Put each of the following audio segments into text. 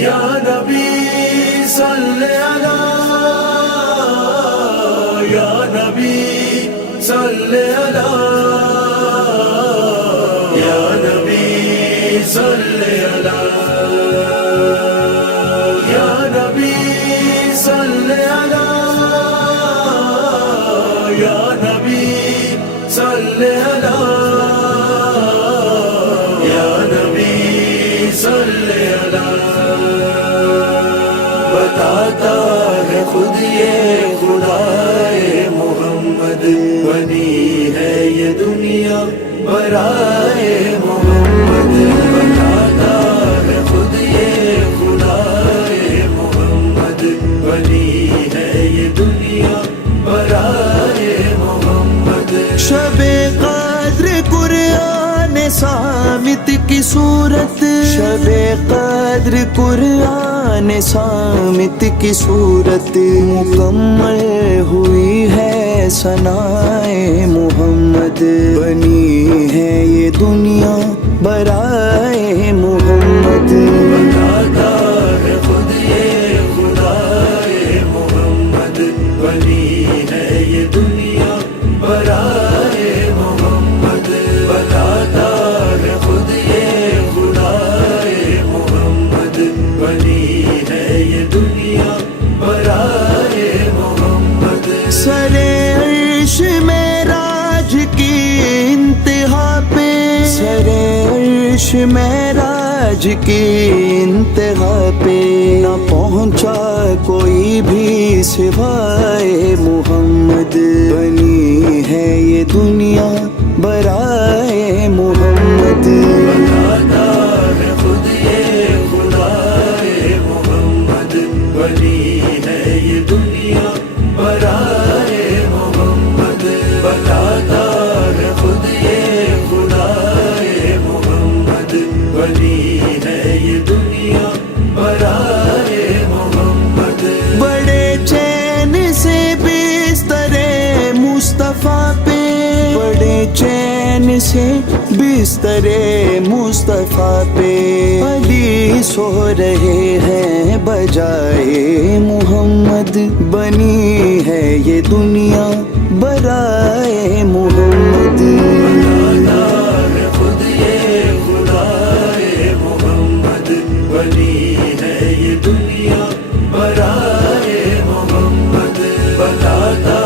یا نبی صلی اللہ، یا نبی صلی اللہ، یا نبی صلی اللہ، یا نبی صلی اللہ، یا نبی صلی اللہ، یا نبی صلی اللہ۔ بتاتا ہے خود یہ خدائے محمد، بنی ہے یہ دنیا برائے محمد۔ بتاتا ہے خود یہ خدائے محمد، بنی ہے یہ دنیا برائے محمد۔ شب قدر قرآن صامت کی صورت، شب قدر قرآن صامت کی صورت، مکمل ہوئی ہے ثنائے محمد، بنی ہے یہ دنیا برائے محمد۔ بتاتا ہے خود یہ خدائے محمد، بنی ہے یہ دنیا برائے محمد۔ بتاتا ہے خود یہ خدائے محمد، بنی ہے یہ دنیا برائے محمد۔ سرے عرش معراج کی انتہا پہ، سرے عرش معراج کی انتہا پہ، نہ پہنچا کوئی بھی سوائے محمد، بنی ہے یہ دنیا برائے محمد۔ بتاتا ہے خود یہ خدائے محمد، بنی ہے یہ دنیا برائے محمد۔ بتاتا ہے خود یہ خدائے محمد، بنی ہے یہ دنیا برائے محمد۔ بڑے چین سے بستر مصطفیٰ پہ، بڑے چین سے بستر مصطفیٰ پہ، علی سو رہے ہیں بجائے محمد، بنی ہے یہ دنیا برائے محمد۔ بتاتا ہے خود یہ خدائے محمد، بنی ہے یہ دنیا برائے محمد۔ بتاتا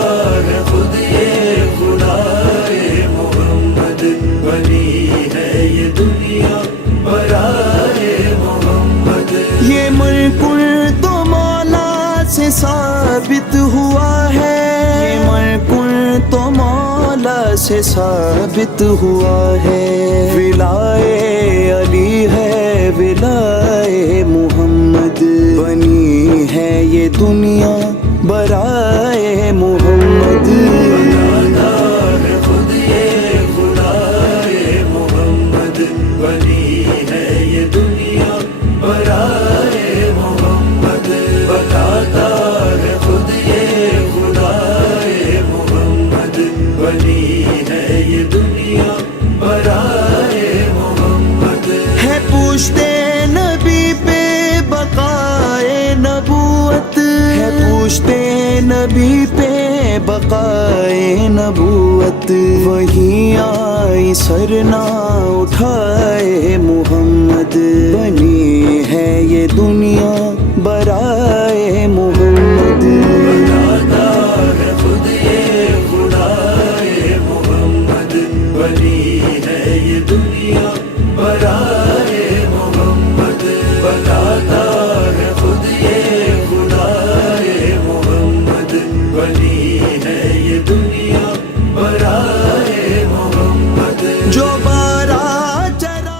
ہے خود یہ خدائے محمد، بنی ہے یہ دنیا برائے محمد۔ یہ ملک تو مولا سے ثابت ہوا ہے، یہ ملک تو مولا سے ثابت ہوا ہے، ولائے علی ہے ولائے محمد، بنی ہے یہ دنیا برائے محمد۔ بتاتا ہے خود یہ خدائے محمد، بنی ہے یہ دنیا برائے محمد۔ بتاتا ہے خود یہ خدائے محمد، بنی ہے یہ دنیا برائے محمد۔ ہے پوچھتے نبی پہ بقائے نبوت، ہے پوچھتے نبی پہ بقائے نبوت، وہیں آئی سر نہ اٹھائے محمد، بنی ہے یہ دنیا برائے محمد۔ بتاتا ہے خود یہ خدائے محمد، بنی ہے یہ دنیا برائے محمد۔ بتاتا ہے خود یہ خدائے محمد، بنی ہے یہ دنیا برائے محمد۔ جو بارہ چرا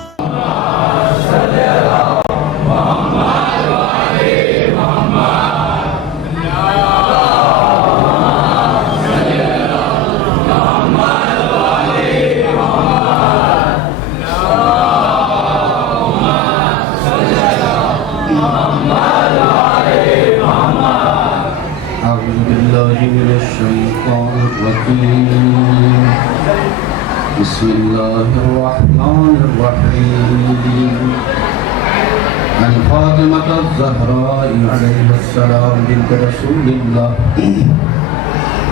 بسم الله الرحمن الرحيم عن فاطمة الزهراء عليها السلام بنت رسول الله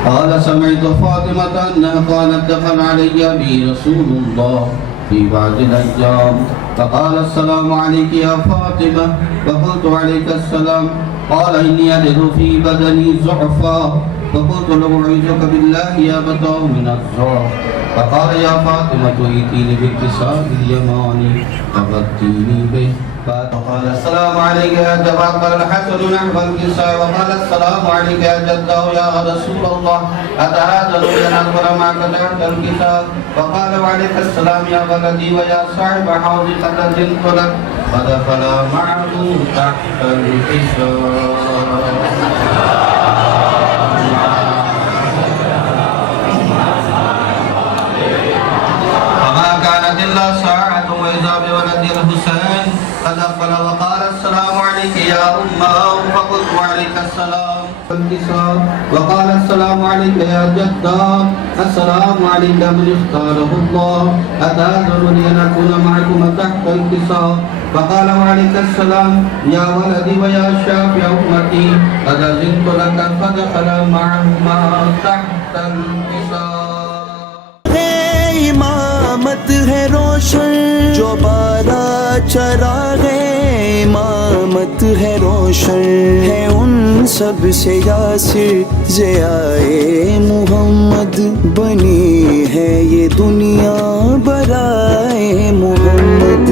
قال سمعت فاطمة أنها قالت دخل علي بي رسول الله في بعض الأيام فقال السلام عليك يا فاطمة فقلت عليك السلام قال إني أجد في بدني ضعفا فقلت له أعوذك بالله يا بطا من الضعف فقال يا فاطمة ائتيني باكتساب اليماني فغطيني به فقال السلام عليك يا جبار قال الحسن نحو الكساء وقال السلام عليك يا جده يا رسول الله أتهاجر لننظر معك تحت الكساء فقال وعليك السلام يا ولدي ويا صاحب حوضك الذي انطلق فدخل معه تحت الكساء. كانت إلا ساعة وإذا بولد الحسين قد أقبل وقال السلام عليك يا أمه فقلت وعليك السلام وقال السلام عليك يا جدة السلام عليك من اختاره الله أتأذنني أن أكون معكم تحت الكساء فقال وعليك السلام يا ولدي ويا شافع أمتي قد أذنت لك فدخل معهما تحت الكساء. امامت ہے روشن جو بارہ چراغ امامت ہے روشن ہے ان سب سے یاسر ضیائے محمد بنی ہے یہ دنیا برائے محمد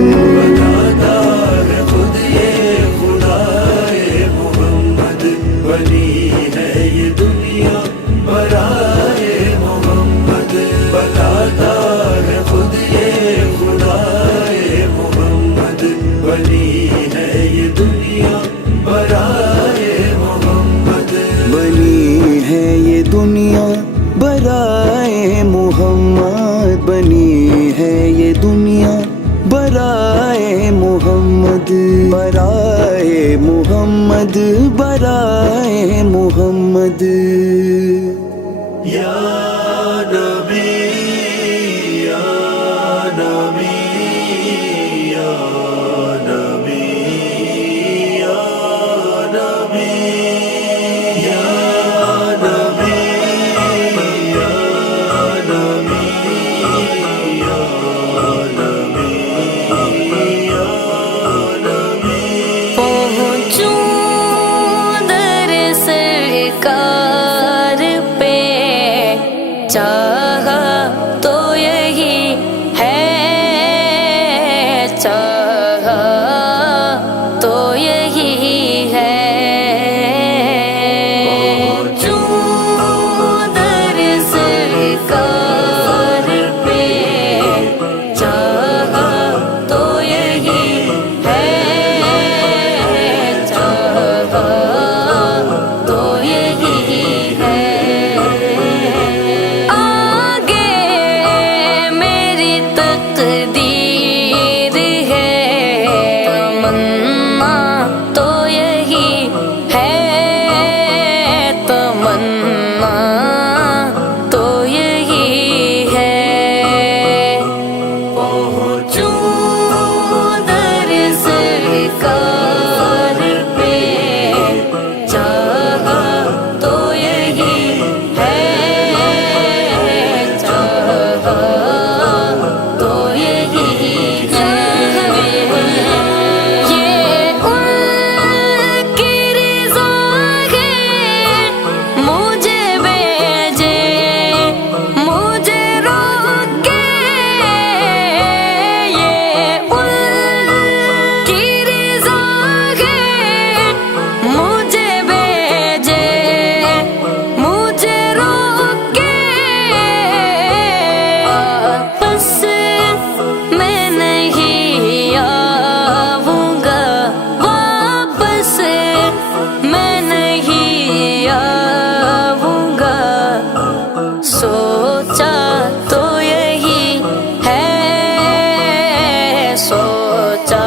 خود یہ خدائے محمد بنی ہے یہ دنیا برائے محمد بتاتا ہے خود یہ خدائے محمد بنی ہے یہ دنیا برائے محمد بنی ہے یہ دنیا برائے محمد بنی ہے یہ دنیا برائے محمد برائے محمد برائے محمد یا نبی یا نبی یا نبی یا نبی یا نبی یا نبی یا نبی یا نبی پہنچوں در سرکار پہ چاہا تو یہی ہے چاہا تو یہی ہے پہنچوں در سرکار پہ چاہا تو یہی ہے چاہا تو یہی ہے آگے میری تقدیر ہے تمنا تو یہی ہے تمنا تو یہی ہے پہنچوں در سرکار پہ چاہا تو یہی ہے چاہا تو یہی ہے یہ ان کی رضا ہے مجھے بھیجے مجھے روکے یہ ان کی رضا ہے مجھے بھیجے مجھے روکے واپس میں نہیں آؤں گا واپس میں نہیں آؤں گا سوچا تو یہی ہے سوچا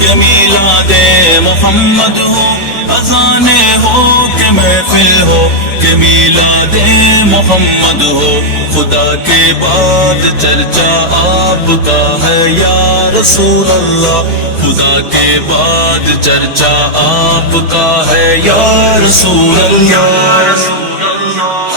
کہ میلاد محمد ہو، اذانے ہو کہ محفل ہو کہ میلاد محمد ہو، خدا کے بعد چرچا آپ کا ہے یا رسول اللہ، خدا کے بعد چرچا آپ کا ہے یا رسول اللہ۔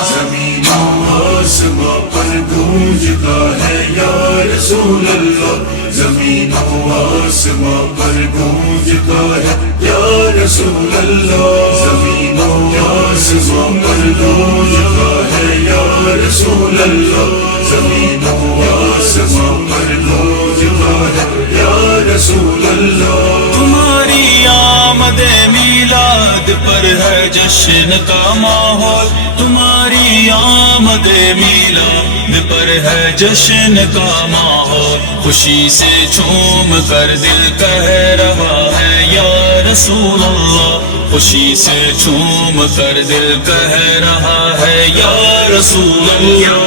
زمین و آسماں پر گونجتا ہے یا رسول اللہ، زمین و آسماں پر گونجتا ہے یا رسول اللہ، زمین و آسماں پر گونجتا ہے یا رسول اللہ، زمین و آسماں پر گونجتا ہے یا رسول اللہ۔ تمہاری آمد میلاد پر ہے جشن کا ماحول، تمہاری آمد میلاد پر ہے جشن کا ماحول، خوشی سے جھوم کر دل کہہ رہا ہے یا رسول اللہ، خوشی سے جھوم کر دل کہہ رہا ہے یا رسول اللہ۔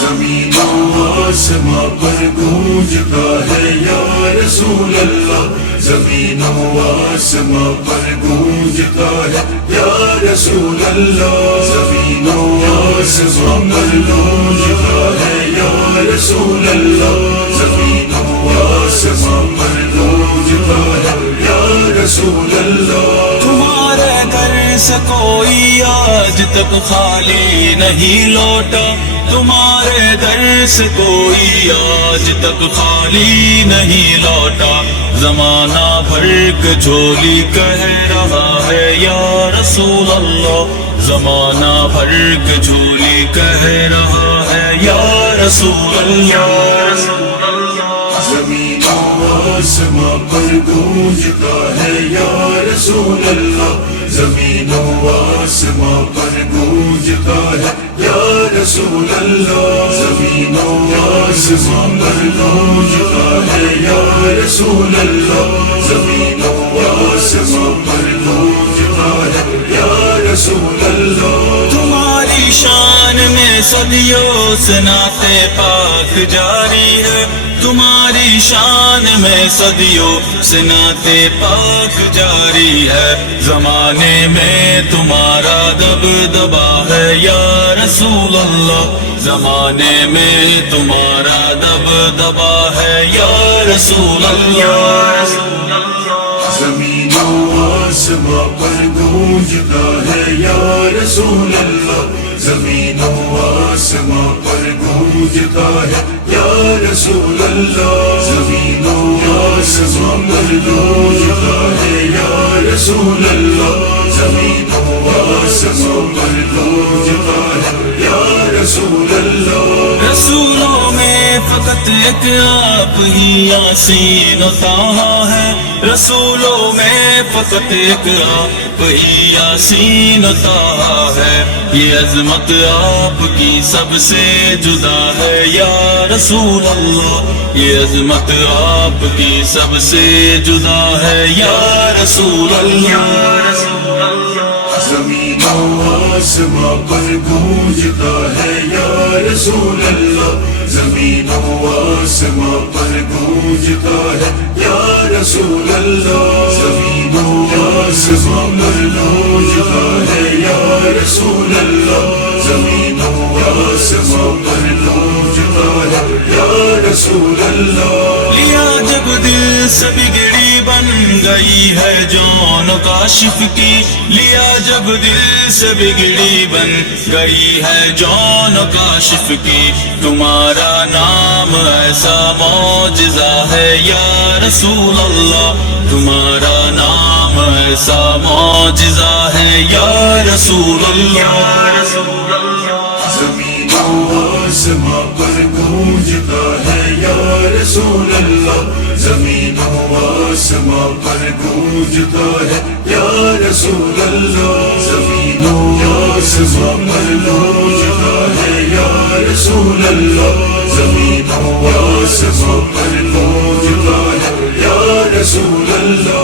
زمین و آسماں پر گونجتا ہے یا رسول اللہ، زمین و آسماں پر گونجتا ہے یا رسول اللہ، زمین و آسماں پر گونجتا ہے یا رسول اللہ، زمین و آسماں پر گونجتا ہے یا رسول اللہ۔ تمہارے گھر سے کوئی آج تک خالی نہیں لوٹا، تمہارے در سے کوئی آج تک خالی نہیں لوٹا، زمانہ بھر کے جھولی کہہ رہا ہے یا رسول اللہ، زمانہ بھر کے جھولی کہہ رہا ہے یا رسول اللہ۔ زمین و آسماں پر گونجتا ہے یا رسول اللہ، زمین و آسماں پر گونجتا ہے یا رسول اللہ، زمین و آسماں پر گونجتا ہے یا رسول اللہ، زمین و آسماں پر گونجتا ہے یا رسول اللہ۔ تمہاری شان میں صدیوں سے نعت پاک جاری ہے، تمہاری شان میں صدیوں سے نعت پاک جاری ہے، زمانے میں تمہارا دبدبا ہے یا رسول اللہ، زمانے میں تمہارا دبدبا ہے یا رسول اللہ۔ زمین و آسماں پر گونجتا ہے یا رسول اللہ، زمین و آسماں پر گونجتا ہے یا رسول اللہ، زمین و آسماں پر گونجتا ہے یا رسول اللہ، زمین و آسماں پر گونجتا ہے یا رسول اللہ۔ رسولوں میں فقط ایک آپ ہی یاسین و طٰہٰ ہے، رسولوں میں فقط ایک آپ ہی یاسین و طٰہٰ ہے، یہ عظمت آپ کی سب سے جدا ہے یا رسول اللہ، یہ عظمت آپ کی سب سے جدا ہے یا رسول اللہ۔ زمین و آسماں پر گونجتا ہے یا رسول اللہ، زمین و آسماں پر گونجتا ہے یا رسول اللہ، زمین و آسماں پر گونجتا ہے یا رسول اللہ، زمین و آسماں پر گونجتا ہے یا رسول اللہ۔ لیا جب دل سے بگڑی بن گئی ہے جون کاشف کی، لیا جب دل سے بگڑی بن گئی ہے جون کاشف کی، تمہارا نام ایسا معجزہ ہے یا رسول اللہ، تمہارا نام ایسا معجزہ ہے یا رسول اللہ۔ زمین و آسماں پر گونجتا ہے یا رسول اللہ، زمین و آسماں پر گونجتا ہے یا رسول اللہ، زمین و آسماں پر گونجتا ہے یا رسول اللہ، زمین و آسماں پر گونجتا ہے یا رسول اللہ۔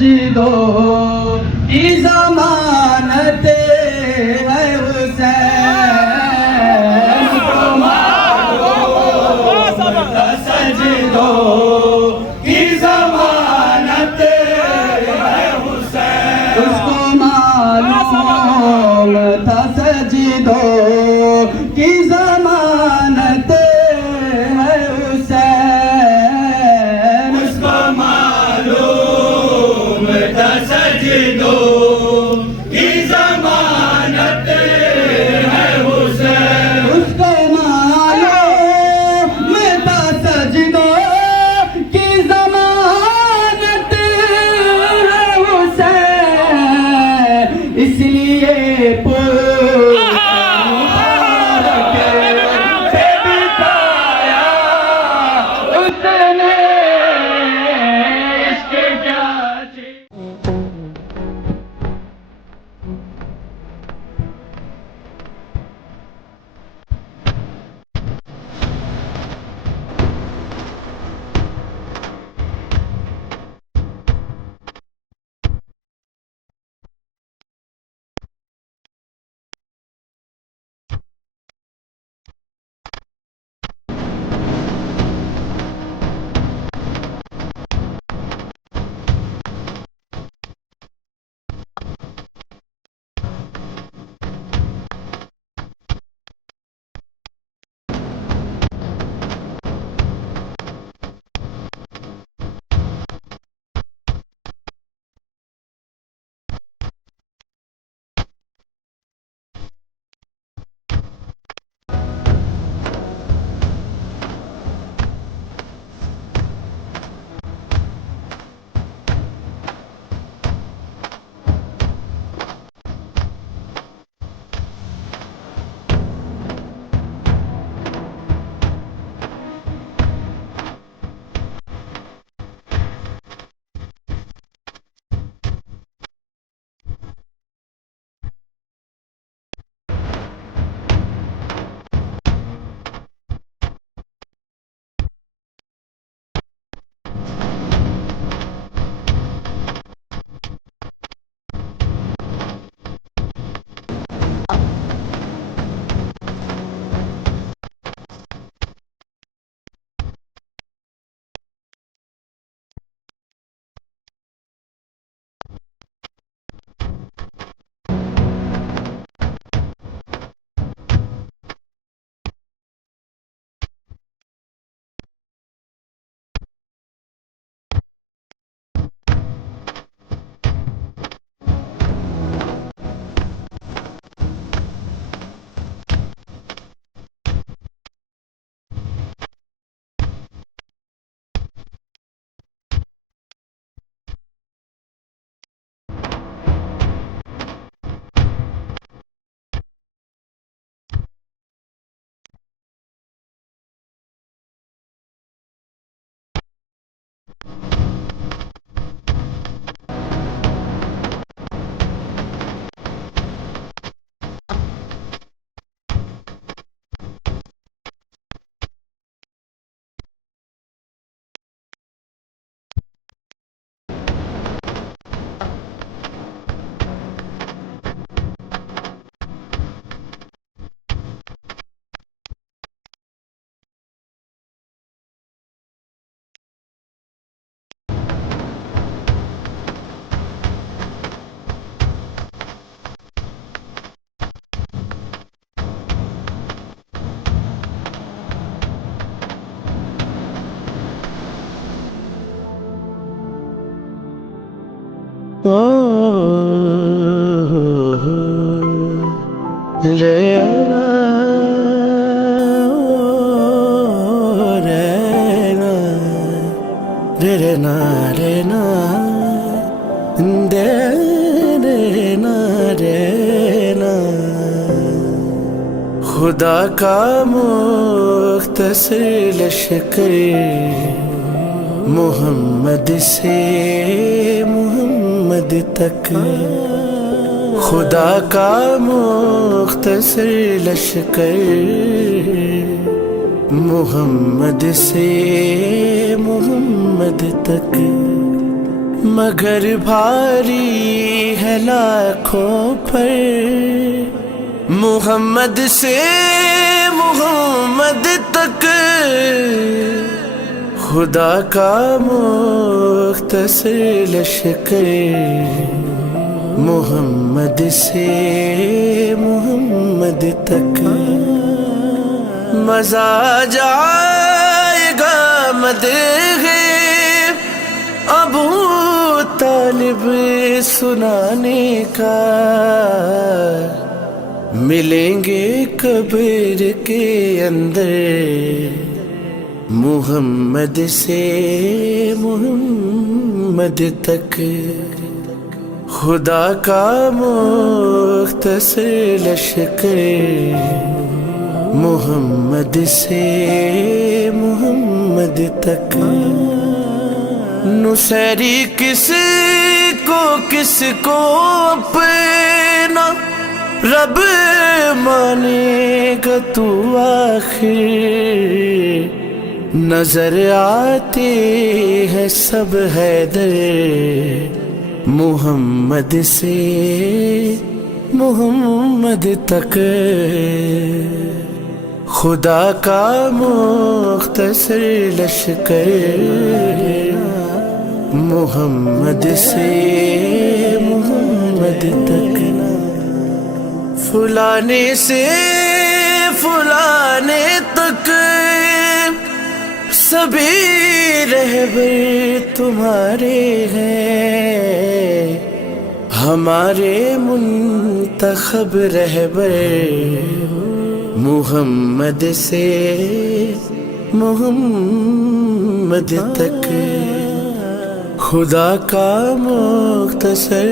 سجدوں کی ضمانت ہے حسین کو معلوم تھا سجدوں کی ضمانت ہے حسین اس کو معلوم تھا سجدوں کی ضمانت ہے حسین اس کو معلوم تھا سجدوں کی ضمانت ہے حسین اس کو معلوم تھا سجدوں کی ضمانت ہے حسین اس لیے خدا کا مختصر لشکر محمد سے محمد تک، خدا کا مختصر لشکر محمد سے محمد تک، مگر بھاری ہے لاکھوں پر محمد سے محمد تک خدا کا مختصر لشکر محمد سے محمد تک مزہ جائے گا مدح ابو طالب سنانے کا ملیں گے قبر کے اندر محمد سے محمد تک خدا کا مختصر لشکر محمد سے محمد تک نصیری کس کو اپنا رب مانے گا تو آخر نظر آتے ہیں سب حیدر محمد سے محمد تک خدا کا مختصر لشکر محمد سے محمد تک فلانے سے فلانے تک سبھی رہبر تمہارے ہیں ہمارے منتخب رہبر محمد سے محمد تک خدا کا مختصر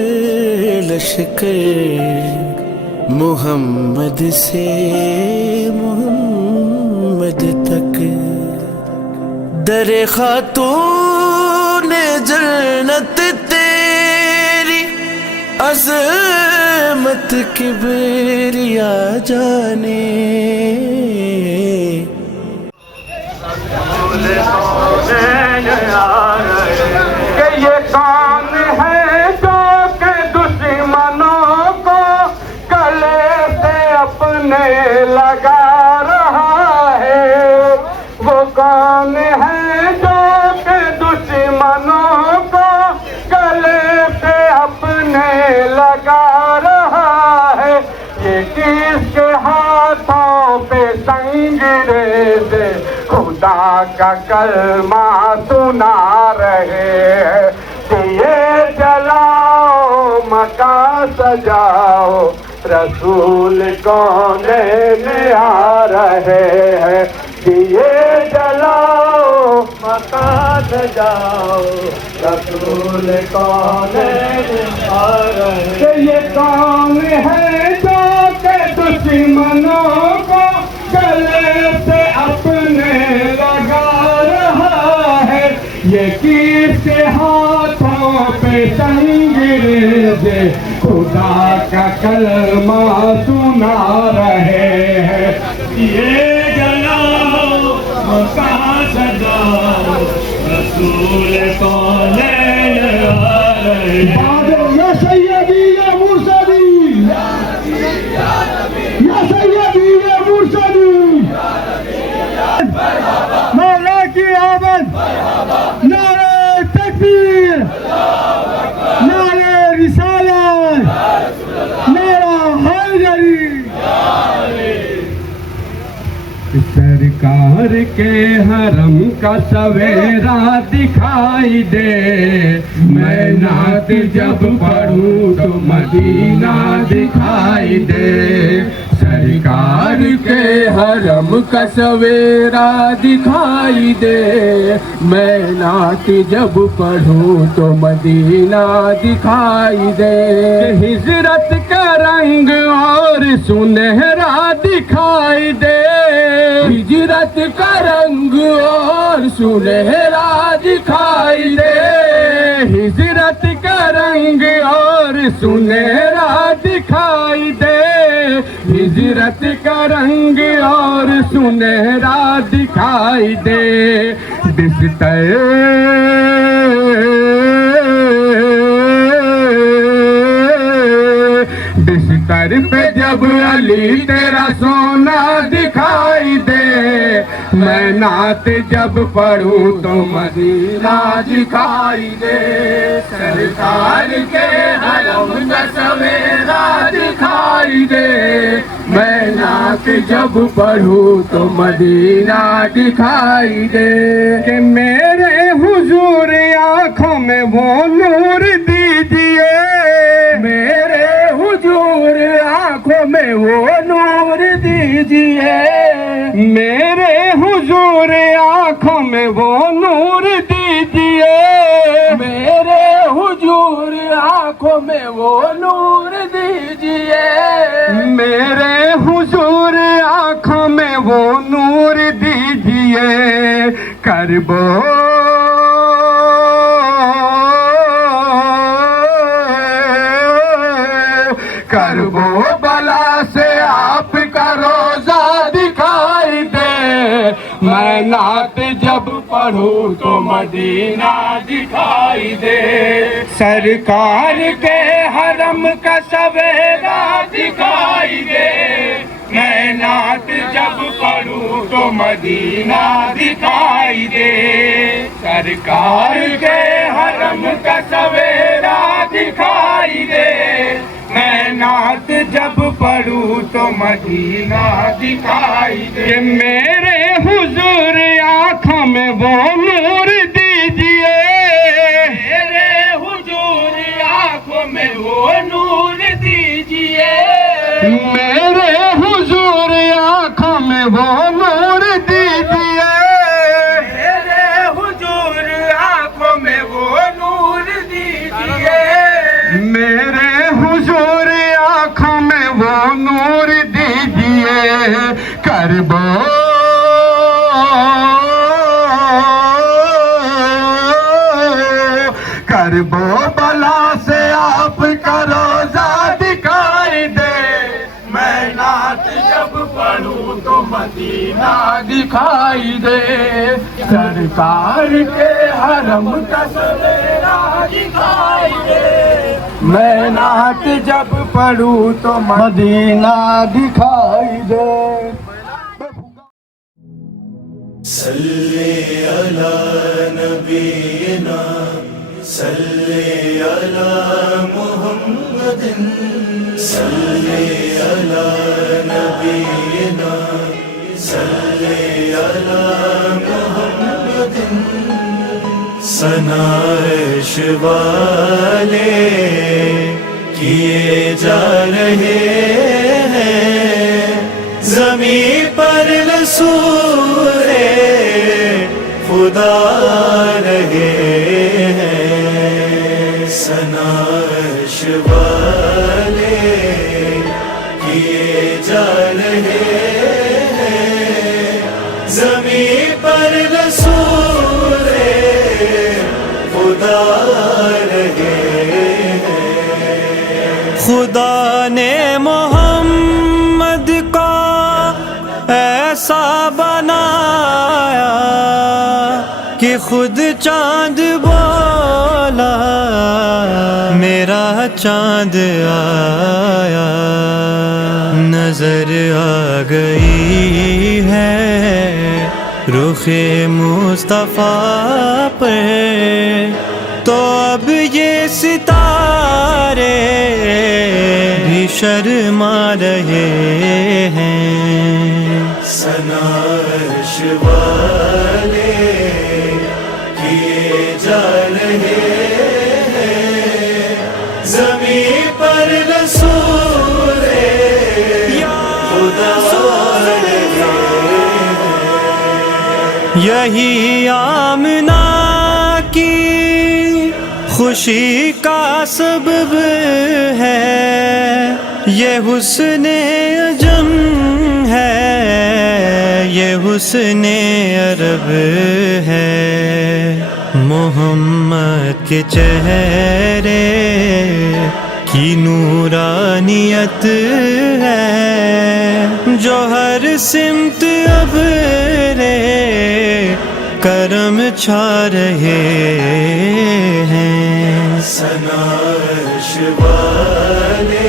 لشکر محمد سے محمد تک در خاتون جنت تیری عظمت کبریا جانے کہ یہ کام ہے جو کہ دشمنوں کو گلے سے اپنے لگا رہا ہے وہ کون ہے جو کہ دشمنوں کو گلے سے اپنے لگا رہا ہے یہ کس کے ہاتھوں پہ سنگریزے خدا کا کلمہ سنا رہے ہیں دیے جلاؤ مکان سجاؤ رسول کونین آ رہے ہیں دیے جلاؤ مکان سجاؤ رسول کونین آ رہے ہیں یہ کون ہے جو کہ دشمنوں کو گلے سے اپنے لگا رہا ہے یہ کس کے ہاتھوں پہ سنگریزے خدا کا کلمہ سنا رہے ہیں یہ جلاؤ مکان سجاؤ رسول کونین آ رہے ہیں یا سیدی یا مرشدی یا سیدی یا مرشدی مولا کی آمد نعرہ تکبیر نعرہ رسالت نعرہ حیدری سرکار کے حرم کا سویرا دکھائی دے میں نعت جب پڑھوں تو مدینہ دکھائی دے سرکار کے حرم کا سویرا دکھائی دے میں نعت جب پڑھوں تو مدینہ دکھائی دے ہجرت کا رنگ اور سنہرا دکھائی دے ہجرت کا رنگ اور سنہرا دکھائی دے ہجرت کا رنگ اور سنہرا دکھائی دے ہجرت کا رنگ اور سنہرا دکھائی دے بستر بستر پہ جب علی تیرا سونا دکھائی دے میں نعت جب پڑھوں تو مدینہ دکھائی دے سرکار کے حرم کا سویرا دکھائی دے میں نعت جب پڑھوں تو مدینہ دکھائی دے کہ میرے حضور آنکھوں میں وہ نور دیجئے میرے حضور آنکھوں میں وہ نور دیجئے میرے حضور آنکھوں میں وہ نور دیجئے میرے حضور آنکھوں میں وہ نور دیجئے میرے حضور آنکھوں میں وہ نور دیجئے کربو کربو بلا سے آپ کا روزہ دکھائی دے میں نعت جب پڑھوں تو مدینہ دکھائی دے سرکار کے حرم کا سویرا دکھائی دے میں نعت جب پڑھوں تو مدینہ دکھائی دے سرکار کے حرم کا سویرا دکھائی دے میں نعت جب پڑھوں تو مدینہ دکھائی دے کہ میرے حضور آنکھوں میں وہ نور دیجئے میرے حضور آنکھوں میں وہ نور دیجئے میرے حضور آنکھوں میں وہ نور دیجئے میرے حضور آنکھوں میں وہ نور دیجئے میرے حضور آنکھوں میں وہ نور دیجئے کربو کربو بلا سے آپ کا روزہ دکھائی دے میں نعت جب پڑھوں تو مدینہ دکھائی دے سرکار کے حرم کا سویرا دکھائی دے میں نعت جب پڑھوں تو مدینہ دکھائی دے صلی علی نبینا صلی علی محمد صلی علی نبینا صلی علی محمد ثنائش والے کیے جا رہے ہیں زمین پر رسول خدا رہے ہیں ثنائش والے کیے جا رہے ہیں زمین پر رسول خدا رہے ہیں خدا نے محمد کا ایسا بنایا کہ خود چاند بولا میرا چاند آیا نظر آ گئی ہے رخ مصطفیٰ پہ تو اب یہ ستارے بھی شرما رہے ہیں ثنائش والے کیے جا رہے ہیں زمین پر رسول خدا رہے ہیں یہی آمنہ کی خوشی کا سبب ہے یہ حسن عجم ہے یہ حسن عرب ہے محمد کے چہرے کی نورانیت ہے جو ہر سمت ابر کرم چھا رہے ہیں ثنائش والے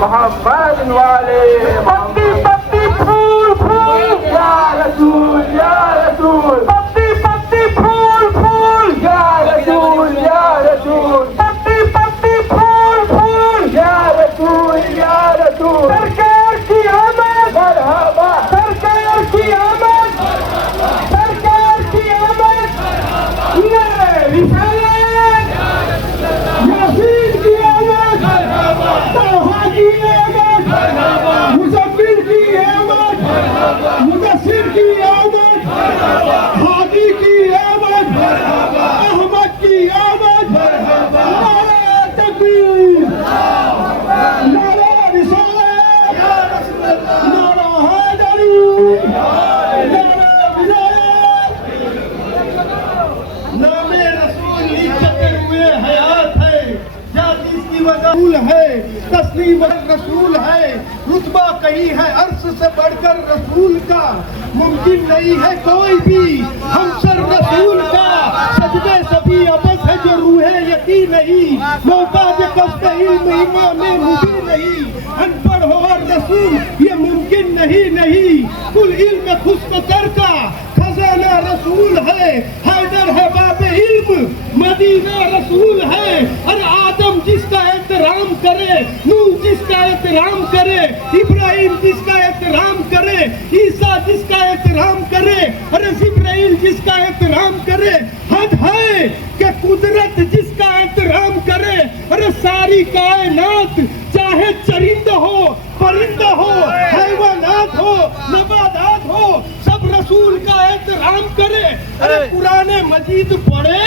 محمد والے پتی پتی پھول پھول یا رسول یا رسول پتی پتی پھول پھول یا رسول یا رسول پتی پتی پھول پھول یا رسول یا رسول سرکار کی آمد مرحبا سرکار کی آمد سرکار کی آمد رسالت یاسین کی آمد طلحہ کی آمد مزمل کی آمد مدثر کی آمد ہادی کی آمد احمد کی آمد نعرہ تکبیر نعرہ رسالت نعرہ حیدری نعرہ ولایت نام رسول لکھتے ہوئے حیات ہے جاتی اس کی وضاحت ہے تسلیم رسول ہے رتبہ کہیں ہے عرش سے بڑھ کر رسول کا ممکن نہیں ہے کوئی بھی ہم سر رسول کا سجدے سبھی عبث ہے جو روح یقین نہیں محتاج قصد علم امام مبین نہیں ان پڑھ ہو اور رسول یہ ممکن نہیں کل علم خشک تر کا خزانہ رسول ہے حیدر ہے باب علم مدینہ رسول ہے اور آدم جس کا احترام کرے نوح جس کا احترام کرے ابراہیم جس کا احترام کرے عیسیٰ جس کا احترام کرے اور جبرائیل جس کا احترام کرے حد ہے کہ قدرت جس کا احترام کرے اور ساری کائنات چاہے چرندہ ہو پرندہ ہو حیوانات ہو نباتات ہو سب رسول کا احترام کرے ارے قرآن مجید پڑھے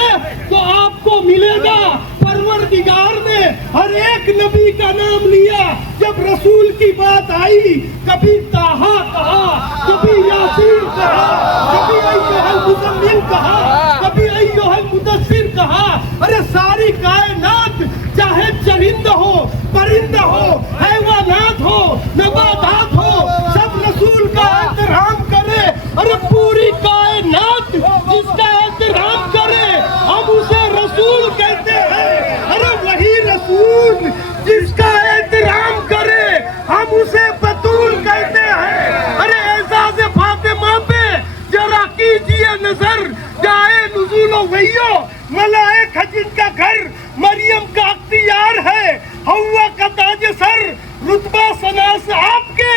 تو آپ کو ملے گا پروردگار نے ہر ایک نبی کا نام لیا جب رسول کی بات آئی کبھی طٰہٰ کہا کبھی یاسین کہا کبھی ایھا المزمل کہا کبھی ایھا المدثر کہا ارے ساری کائنات چاہے چرندہ ہو پرندہ ہو حیوانات ہو نباتات ہو سب رسول کا احترام کرے ارے پوری کائنات جس کا احترام کرے ہم اسے رسول کہتے ہیں ارے وہی رسول جس کا احترام کرے ہم اسے بطول کہتے ہیں ارے اعزاز فاطمہ پہ ذرا کیجئے نظر جائے نزول و وحیو ملائک ہے جن کا گھر مریم کا اختیار ہے حوا کا تاج سر رتبہ ثنا سے آپ کے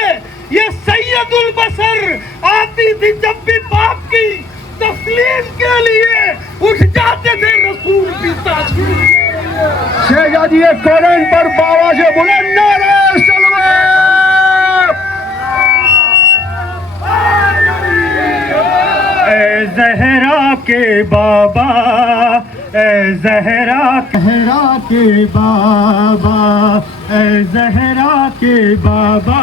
یہ سید البشر آتی تھی جب بھی باپ کی تسلیم کے لیے اٹھ جاتے تھے رسول کی تاثیر شہزادی کورین پر باواز بلند نعرہ صلوات اے زہرا کے بابا اے زہرا کے بابا اے زہرا کے بابا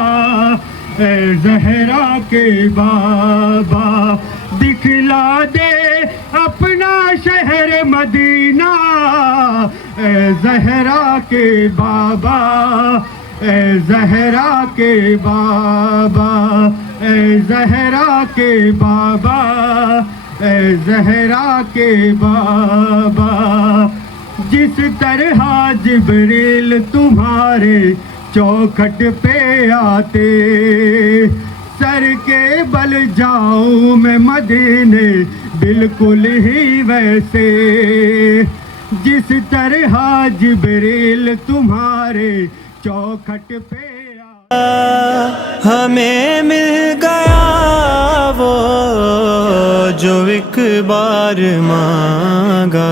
اے زہرا کے بابا دکھلا دے اپنا شہر مدینہ اے زہرا کے بابا اے زہرا کے بابا اے زہرا کے بابا اے زہرا کے بابا جس طرح جبریل تمہارے چوکھٹ پہ آتے سر کے بل جاؤں میں مدینے بالکل ہی ویسے جس طرح جبریل تمہارے چوکھٹ پہ ہمیں مل گیا وہ جو ایک بار مانگا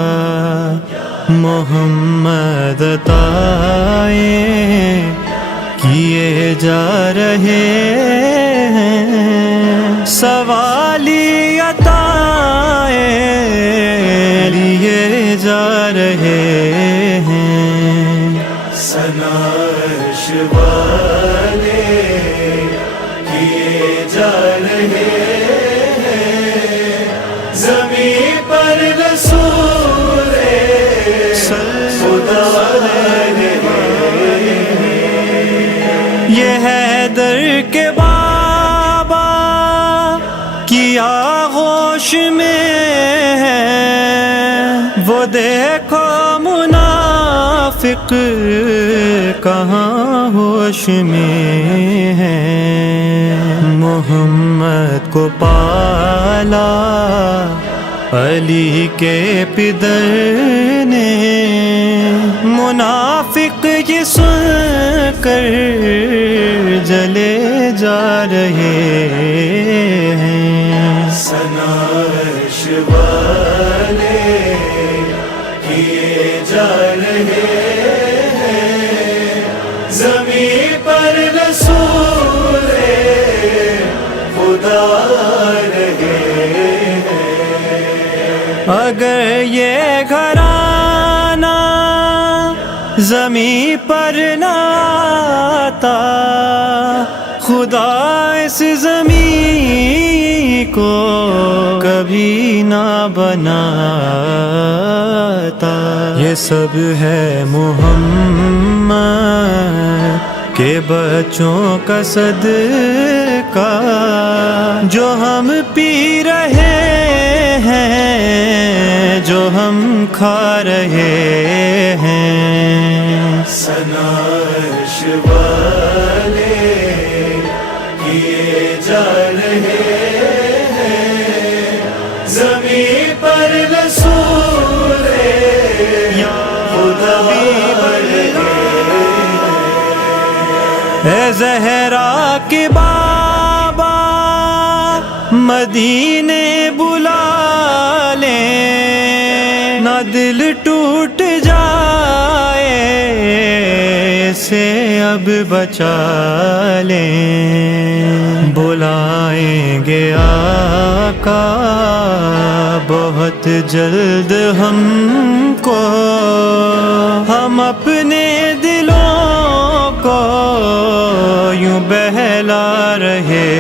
محمد عطائیں کیے جا رہے ہیں، سوالی عطائیں لیے جا رہے ہیں، سنائش والے کیے جا رہے ہیں، زمین پر رسول خدا رہے ہیں۔ یہ حیدر کے بابا کی آغوش میں ہے، وہ دیکھو منافق کہاں ہوش میں ہے، محمد کو پالا علی کے پدر نے، منافق یہ سن کر جلے جا رہے ہیں، سنائش والے کیے جا رہے ہیں، زمین پر رسول خدا رہے ہیں۔ اگر یہ گھرانہ زمین پر نہ آتا، خدا اس زمین کو کبھی نہ بناتا، یہ سب ہے محمد کے بچوں کا صدقہ، جو ہم پی رہے ہیں، جو ہم کھا رہے ہیں، سنائش والے کیے جا رہے ہیں، زمین پر رسول خدا رہے ہیں۔ اے زہرا کے بابا مدینے بلا لیں، نہ دل ٹوٹ جائے سے اب بچا لیں، بلائیں گے آقا بہت جلد ہم کو، ہم اپنے دلوں کو یوں بہلا رہے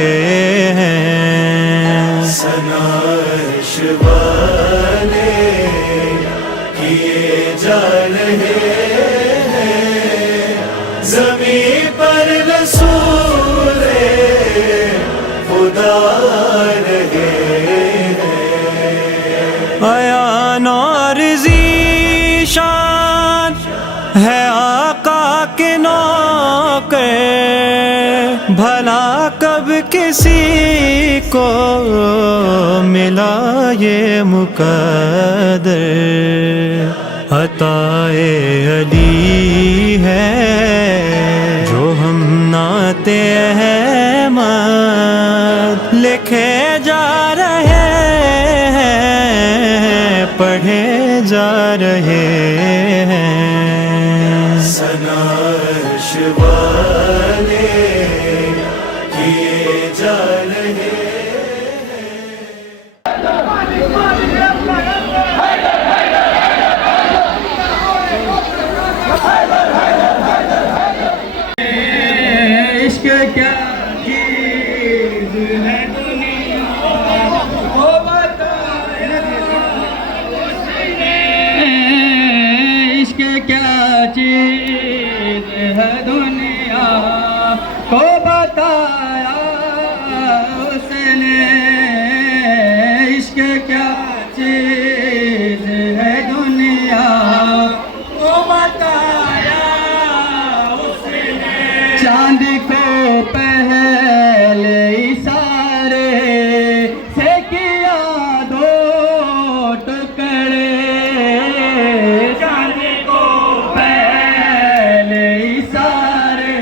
ہیں، سنائش والے کیے جا رہے ہیں، زمین پر رسول خدا رہے ہیں۔ عیان اور ذیشان ہے آقا کے نوکر، بھلا کب کسی کو ملا یہ مقدر، عطائے علی ہے جو ہم نعت احمد لکھے جا رہے ہیں، پڑھے جا رہے ہیں، سنائش والے کیے جا رہے ہیں۔ عشق کیا چیز ہے دنیا کو بتایا، عشق کیا چیز ہے دنیا کو بتایا اس نے، عشق کیا چیز ہے دنیا کو بتایا اس نے، چاند کو پہلے اشارے سے کیا دو ٹکڑے، چاند کو پہلے اشارے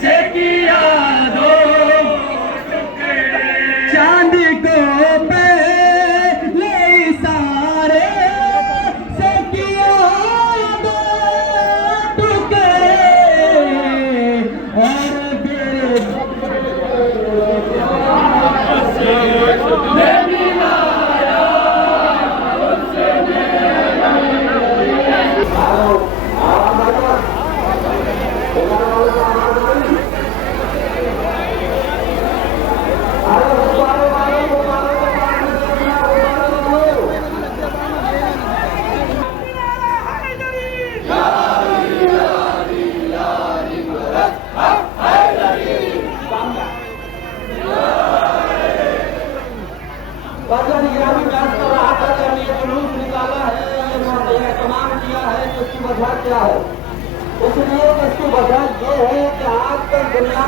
سے کیا دو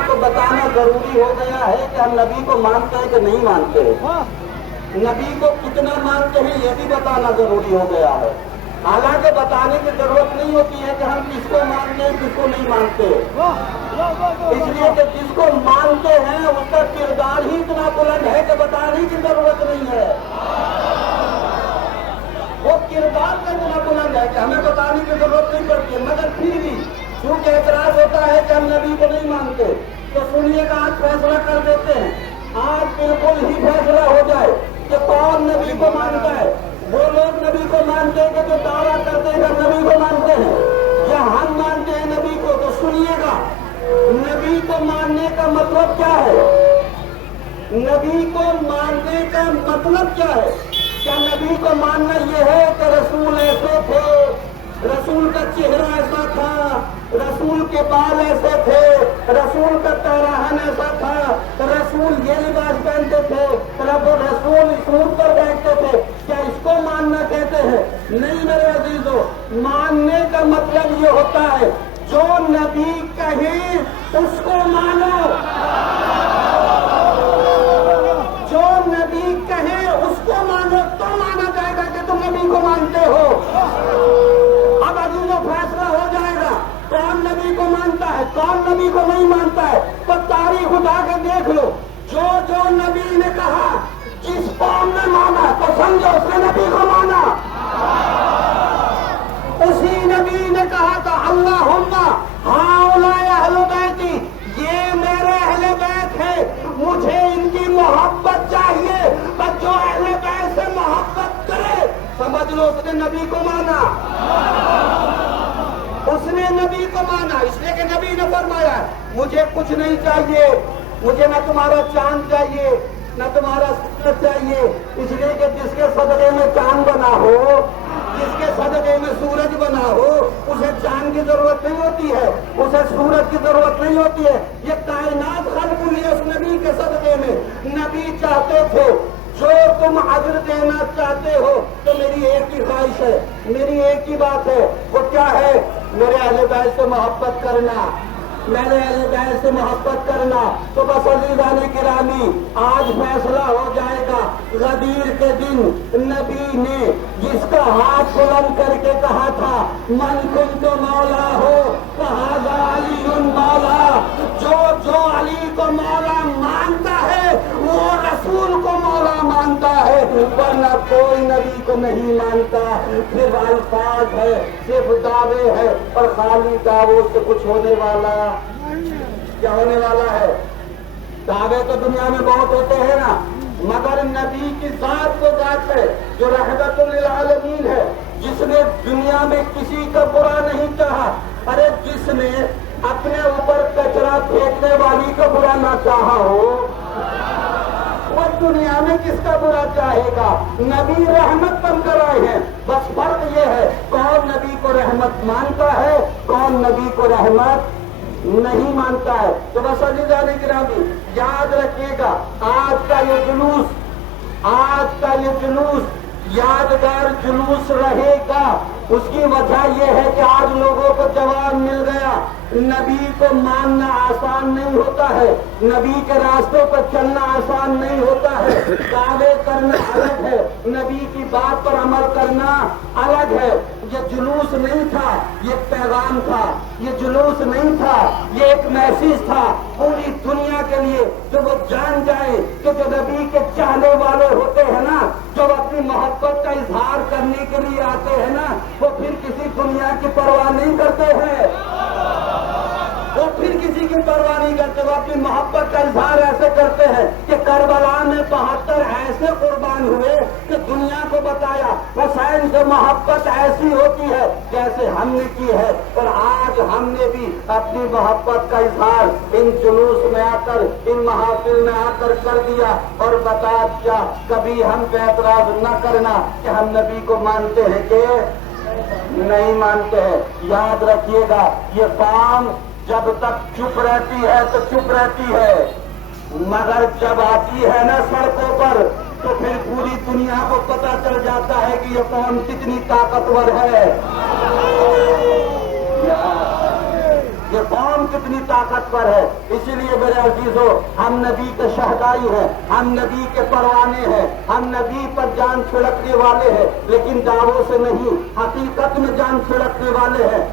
کو بتانا ضروری ہو گیا ہے کہ ہم نبی کو مانتے ہیں کہ نہیں مانتے ہیں. نبی کو کتنا مانتے ہیں یہ بھی بتانا ضروری ہو گیا ہے. حالانکہ بتانے کی ضرورت نہیں ہوتی ہے کہ ہم کس کو مانتے ہیں کس کو نہیں مانتے. اس لیے کہ جس کو مانتے ہیں اس کا کردار ہی اتنا بلند ہے کہ بتانے کی ضرورت نہیں ہے. وہ کردار کا اتنا بلند ہے کہ ہمیں بتانے کی ضرورت نہیں پڑتی ہے. مگر پھر بھی چونکہ اعتراض ہوتا ہے کہ ہم نبی کو نہیں مانتے تو سنیے گا آج فیصلہ کر دیتے ہیں. آج بالکل ہی فیصلہ ہو جائے کہ کون نبی کو مانتا ہے. وہ لوگ نبی کو مانتے ہیں کہ جو دعویٰ کرتے ہیں کہ نبی کو مانتے ہیں یا ہم مانتے ہیں نبی کو. تو سنیے گا نبی کو ماننے کا مطلب کیا ہے. نبی کو ماننے کا مطلب کیا ہے. کیا نبی کو ماننا یہ ہے کہ رسول ایسے تھے, رسول کا چہرہ ایسا تھا, رسول کے بال ایسے تھے, رسول کا پیراہن ایسا تھا, رسول یہ لباس پہنتے تھے, رسول سور پر بیٹھتے تھے. کیا اس کو ماننا کہتے ہیں؟ نہیں میرے عزیزو, ماننے کا مطلب یہ ہوتا ہے جو نبی کہیں اس کو مانو. جو نبی کہے اس کو مانو تو مانا جائے گا کہ تم نبی کو مانتے ہو. اب عزیزو فیصلہ ہو جائے گا کون نبی کو مانتا ہے کون نبی کو نہیں مانتا ہے. تو تاریخ اٹھا کے دیکھ لو, جو نبی نے کہا جس قوم نے مانا تو سمجھو اس نے نبی کو مانا. اسی نبی نے کہا تھا اللہم ہؤلاء اہل بیتی, یہ میرے اہل بیت ہے, مجھے ان کی محبت چاہیے. اور جو اہل بیت سے محبت کرے سمجھ لو اس نے نبی کو مانا. اس نے نبی کو مانا اس لیے کہ نبی نے فرمایا مجھے کچھ نہیں چاہیے, مجھے نہ تمہارا چاند چاہیے نہ تمہارا سورج چاہیے. اس لیے کہ جس کے صدقے میں چاند بنا ہو, جس کے صدقے میں سورج بنا ہو, اسے چاند کی ضرورت نہیں ہوتی ہے, اسے سورج کی ضرورت نہیں ہوتی ہے. یہ کائنات خلق ہوئی ہے اس نبی کے صدقے میں. نبی چاہتے تھے جو تم اجر دینا چاہتے ہو تو میری ایک ہی خواہش ہے, میری ایک ہی بات ہے. وہ کیا ہے؟ میرے اہل بیت سے محبت کرنا, میرے اہل بیت سے محبت کرنا. تو بس عزیزان گرامی آج فیصلہ ہو جائے گا. غدیر کے دن نبی نے جس کا ہاتھ بلند کر کے کہا تھا من کنت مولا ہو فہذا علی مولا, جو علی کو مولا مانتا ہے وہ رسول کو مولا مانتا ہے, ورنہ کوئی نبی کو نہیں مانتا. صرف الفاظ ہے, صرف دعوے ہے, اور خالی دعووں سے کچھ ہونے والا کیا ہونے والا ہے. دعوے تو دنیا میں بہت ہوتے ہیں نا, مگر نبی کی ذات وہ ذات ہے جو رحمت للعالمین ہے, جس نے دنیا میں کسی کا برا نہیں چاہا. ارے جس نے اپنے اوپر کچرا پھینکنے والی کا برا نہ چاہا ہو اور دنیا میں کس کا برا چاہے گا. نبی رحمت بن کر آئے ہیں. بس فرق یہ ہے کون نبی کو رحمت مانتا ہے کون نبی کو رحمت نہیں مانتا ہے. تو بس عزیزان گرامی یاد رکھیے گا آج کا یہ جلوس یادگار جلوس رہے گا. اس کی وجہ یہ ہے کہ آج لوگوں کو جواب مل گیا نبی کو ماننا آسان نہیں ہوتا ہے, نبی کے راستوں پر چلنا آسان نہیں ہوتا ہے. دعوے کرنا الگ ہے, نبی کی بات پر عمل کرنا الگ ہے. یہ جلوس نہیں تھا, یہ پیغام تھا. یہ جلوس نہیں تھا, یہ ایک میسیج تھا پوری دنیا کے لیے. جو وہ جان جائے کہ جو نبی کے چاہنے والے ہوتے ہیں نا, جو اپنی محبت کا اظہار کرنے کے لیے آتے ہیں نا, وہ پھر کسی دنیا کی پرواہ نہیں کرتے ہیں. وہ پھر کسی کی پرواہ نہیں کرتے. وہ اپنی محبت کا اظہار ایسے کرتے ہیں کہ کربلا میں 72 ایسے قربان ہوئے کہ دنیا کو بتایا حسین سے محبت ایسی ہوتی ہے جیسے ہم نے کی ہے. اور آج ہم نے بھی اپنی محبت کا اظہار ان جلوس میں آ کر, ان محافل میں آ کر دیا اور بتا دیا. کبھی ہم پہ اعتراض نہ کرنا کہ ہم نبی کو مانتے ہیں کہ نہیں مانتے ہیں. یاد رکھیے گا یہ قوم جب تک چپ رہتی ہے تو چپ رہتی ہے, مگر جب آتی ہے نا سڑکوں پر تو پھر پوری دنیا کو پتہ چل جاتا ہے کہ یہ قوم کتنی طاقتور ہے, یہ قوم کتنی طاقتور ہے. اسی لیے میرے عزیزو ہم نبی کے شہدائی ہیں, ہم نبی کے پروانے ہیں, ہم نبی پر جان چھڑکنے والے ہیں, لیکن دعووں سے نہیں, حقیقت میں جان چھڑکنے والے ہیں.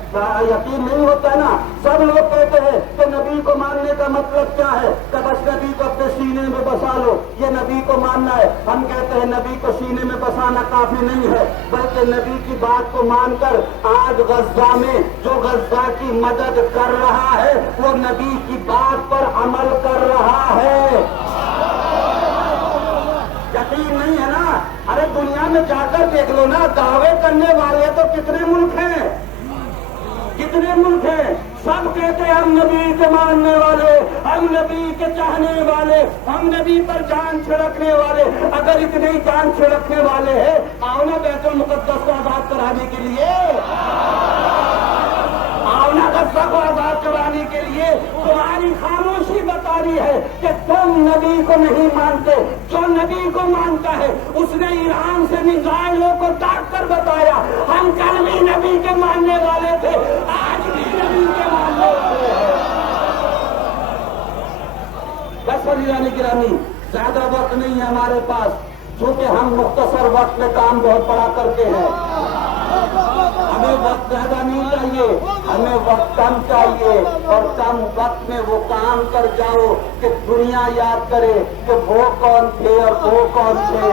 یقین نہیں ہوتا نا, سب لوگ کہتے ہیں کہ نبی کو ماننے کا مطلب کیا ہے, کہ بس نبی کو اپنے سینے میں بسا لو, یہ نبی کو ماننا ہے. ہم کہتے ہیں نبی کو سینے میں بسانا کافی نہیں ہے, بلکہ نبی کی بات کو مان کر آج غزہ میں جو غزہ کی مدد کر رہا ہے وہ نبی کی بات پر عمل کر رہا ہے. یقین نہیں ہے نا؟ ارے دنیا میں جا کر دیکھ لو نا, دعوے کرنے والے تو کتنے ملک ہیں, کتنے ملک ہیں. سب کہتے ہیں ہم نبی کے ماننے والے, ہم نبی کے چاہنے والے, ہم نبی پر جان چھڑکنے والے. اگر اتنے ہی جان چھڑکنے والے ہیں, آؤ نا بیت المقدس کو آزاد کرانے کے لیے, آؤ نا غزہ کو آزاد کرانے کے لیے. تمہاری خاموشی بتا رہی ہے کہ تم نبی کو نہیں مانتے. جو نبی کو مانتا ہے اس نے ایران سے میزائلوں کو داغ کر بتایا ہم کل بھی نبی کے ماننے والے تھے, آج بھی نبی کے ماننے والے ہیں. بس عزیزان گرامی, زیادہ وقت نہیں ہے ہمارے پاس, چونکہ ہم مختصر وقت میں کام بہت بڑا کرتے ہیں. ہمیں وقت زیادہ نہیں چاہیے, ہمیں وقت کم چاہیے, اور کم وقت میں وہ کام کر جاؤ کہ دنیا یاد کرے کہ وہ کون تھے اور وہ کون تھے.